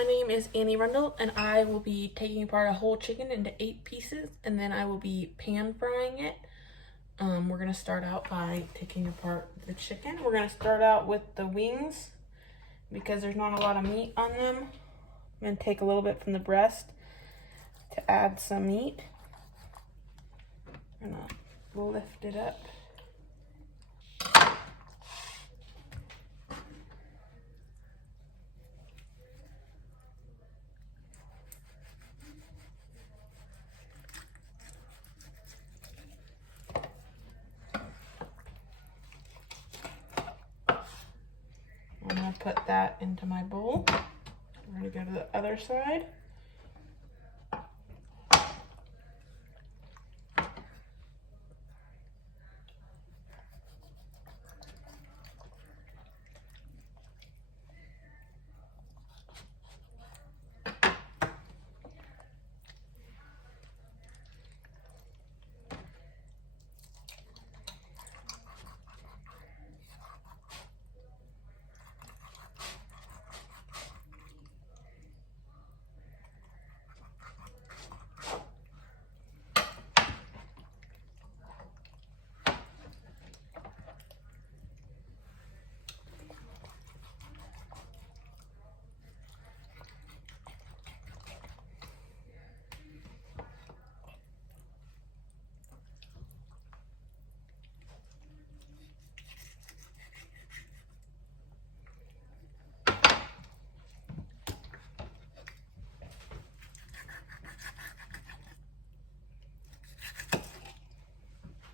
my name is Annie Rundle, and I will be taking apart a whole chicken into 8 pieces, and then I will be pan frying it. We're gonna start out by taking apart the chicken. We're gonna start out with the wings because there's not a lot of meat on them. I'm gonna take a little bit from the breast to add some meat. I'm gonna lift it up. I'm gonna put that into my bowl. We're gonna go to the other side.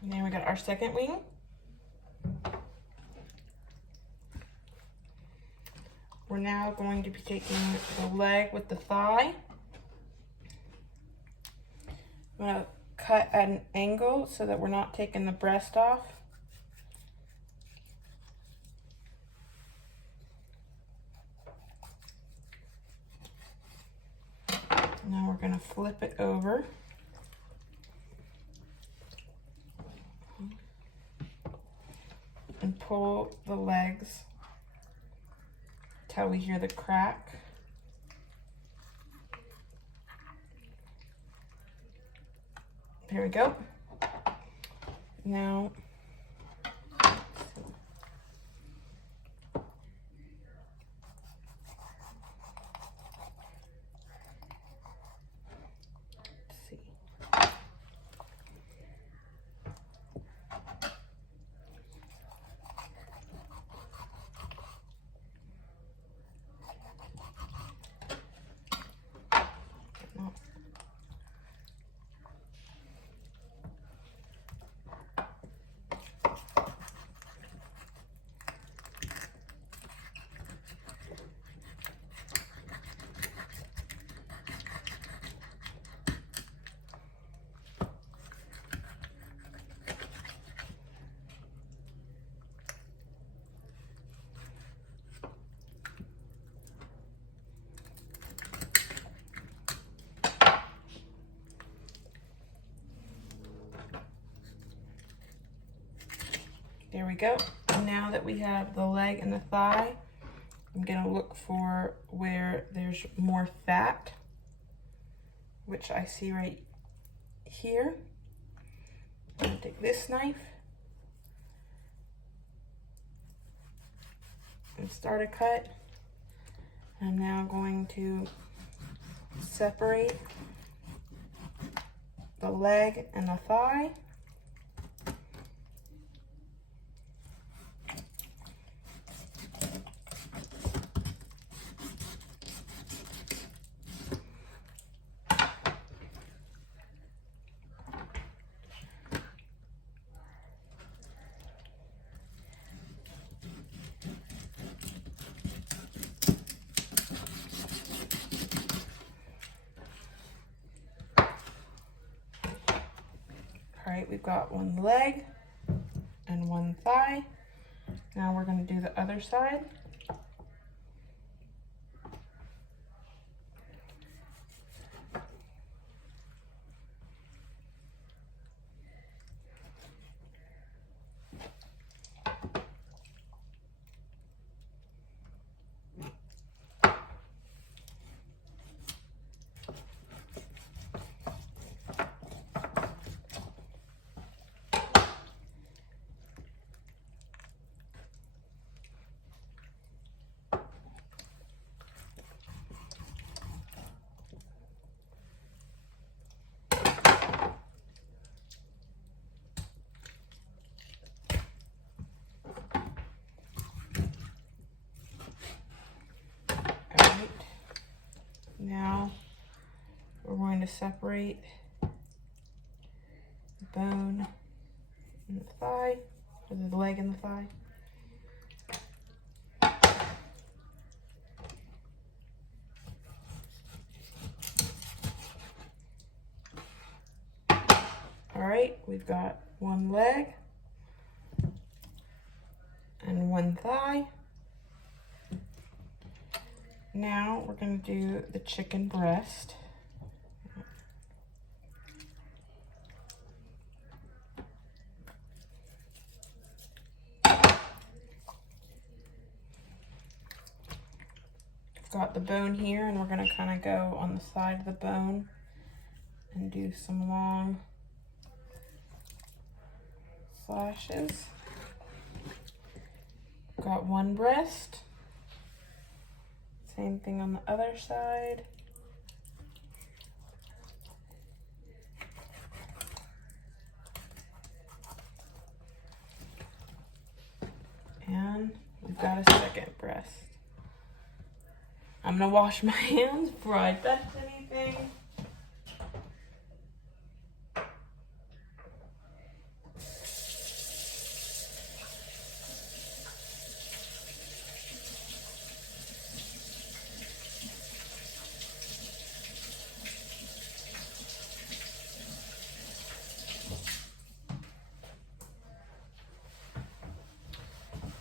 And then we got our second wing. We're now going to be taking the leg with the thigh. I'm going to cut at an angle so that we're not taking the breast off. Now we're going to flip it over. And pull the legs till we hear the crack. There we go. Now, let's see. There we go. Now that we have the leg and the thigh, I'm gonna look for where there's more fat, which I see right here. I'm gonna take this knife and start a cut. I'm now going to separate the leg and the thigh. All right, we've got one leg and one thigh. Now we're going to do the other side. Now we're going to separate the bone and the thigh, or the leg and the thigh. All right, we've got one leg and one thigh. Now we're going to do the chicken breast. Got the bone here, and we're going to kind of go on the side of the bone and do some long slashes. Got one breast. Same thing on the other side. And we've got a second breast. I'm gonna wash my hands before I touch anything.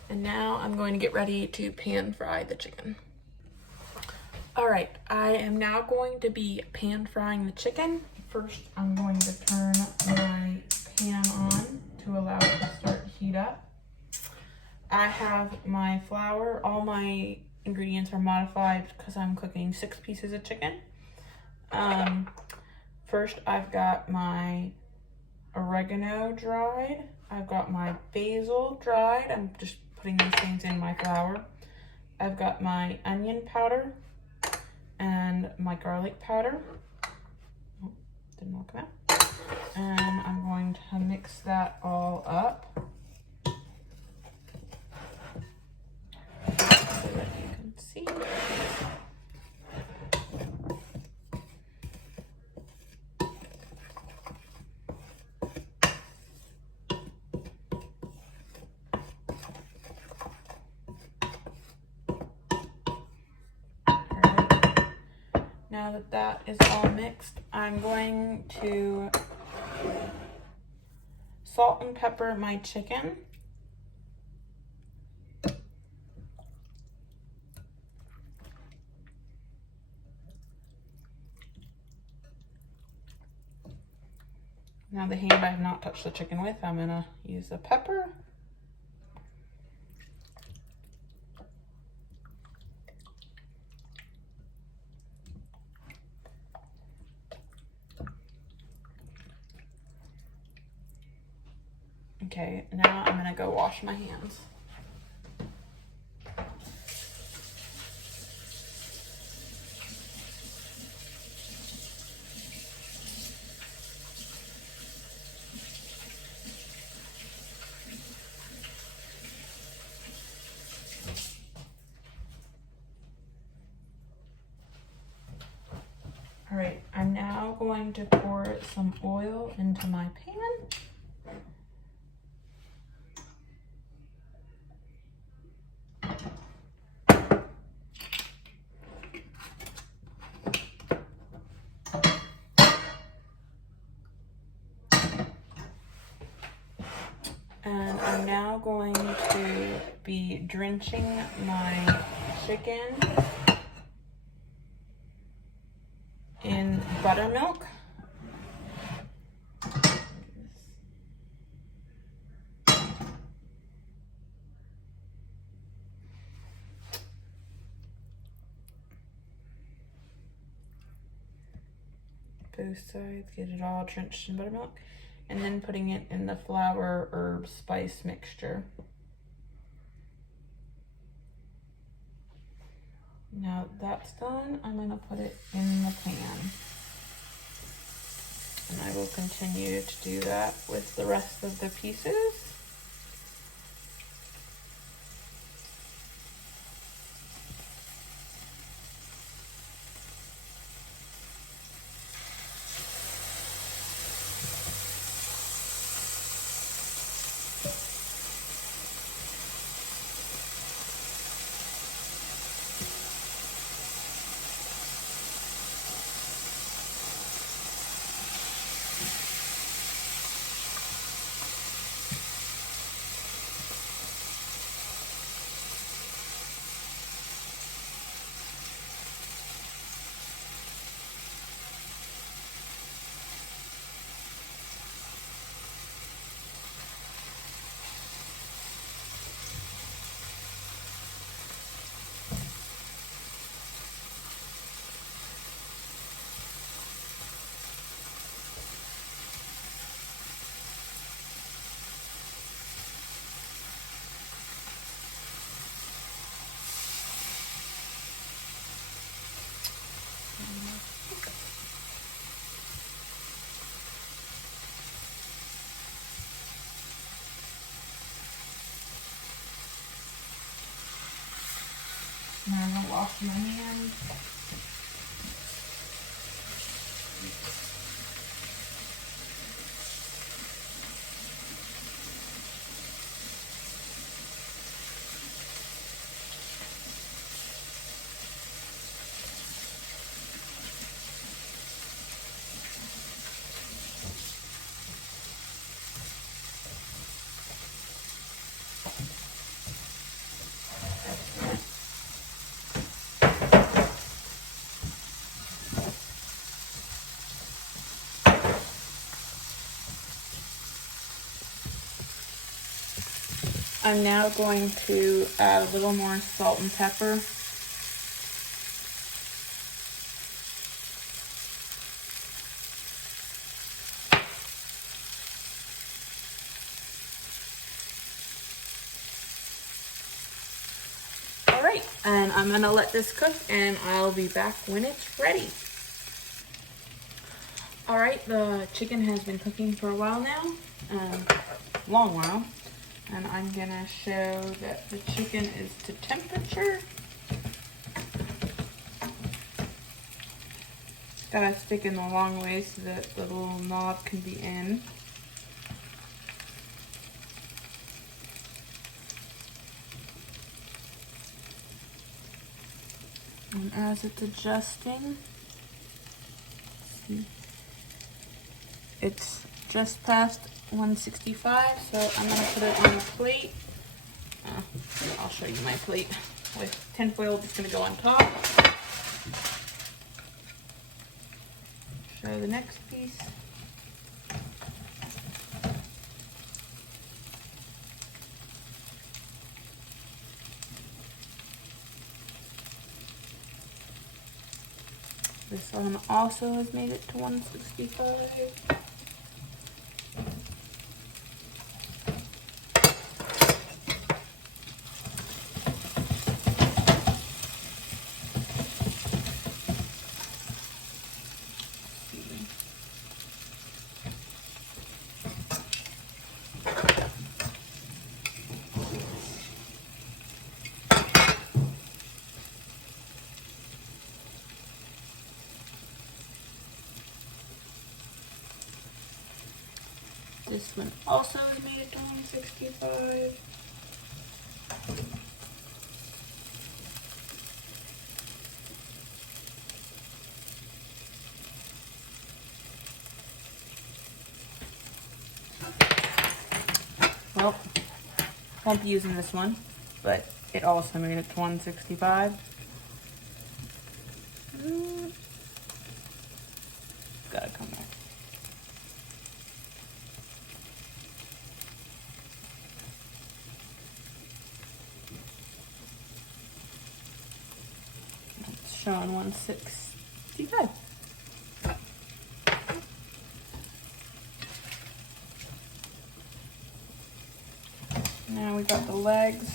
And now I'm going to get ready to pan fry the chicken. All right, I am now going to be pan frying the chicken. First, I'm going to turn my pan on to allow it to start to heat up. I have my flour. All my ingredients are modified because I'm cooking 6 pieces of chicken. First, I've got my oregano dried. I've got my basil dried. I'm just putting these things in my flour. I've got my onion powder and my garlic powder. Oh, didn't look at that. And I'm going to mix that all up so that you can see. Now that that is all mixed, I'm going to salt and pepper my chicken. Now the hand I have not touched the chicken with, I'm gonna use the pepper. Okay, now I'm gonna go wash my hands. All right, I'm now going to pour some oil into my pan. And I'm now going to be drenching my chicken in buttermilk. Both sides, get it all drenched in buttermilk, and then putting it in the flour, herb, spice mixture. Now that's done, I'm gonna put it in the pan. And I will continue to do that with the rest of the pieces. off my hand. I'm now going to add a little more salt and pepper. All right, and I'm gonna let this cook and I'll be back when it's ready. All right, the chicken has been cooking for a while now, long while. And I'm gonna show that the chicken is to temperature. Gotta stick in the long way so that the little knob can be in. And as it's adjusting, see, it's just past 165, so I'm gonna put it on the plate. I'll show you my plate with tinfoil just gonna go on top. Show the next piece. This one also has made it to 165. This one also has made it to 165. Well, won't be using this one, but it also made it to 165. Gotta come back. It's showing 165. Now we got the legs.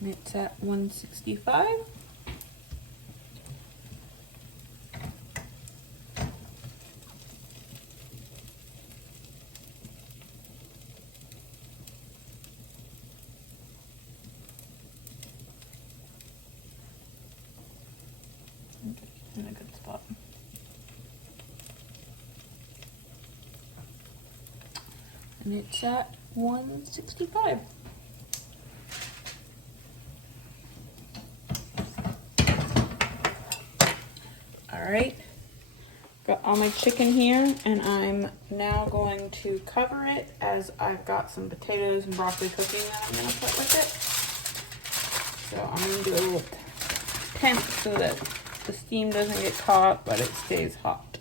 And it's at 165. In a good spot. And it's at 165. All right, got all my chicken here, and I'm now going to cover it as I've got some potatoes and broccoli cooking that I'm gonna put with it. So I'm gonna do a little tent so that the steam doesn't get caught, but it stays hot.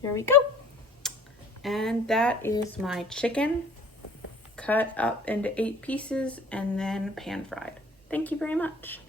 Here we go. And that is my chicken cut up into 8 pieces and then pan fried. Thank you very much.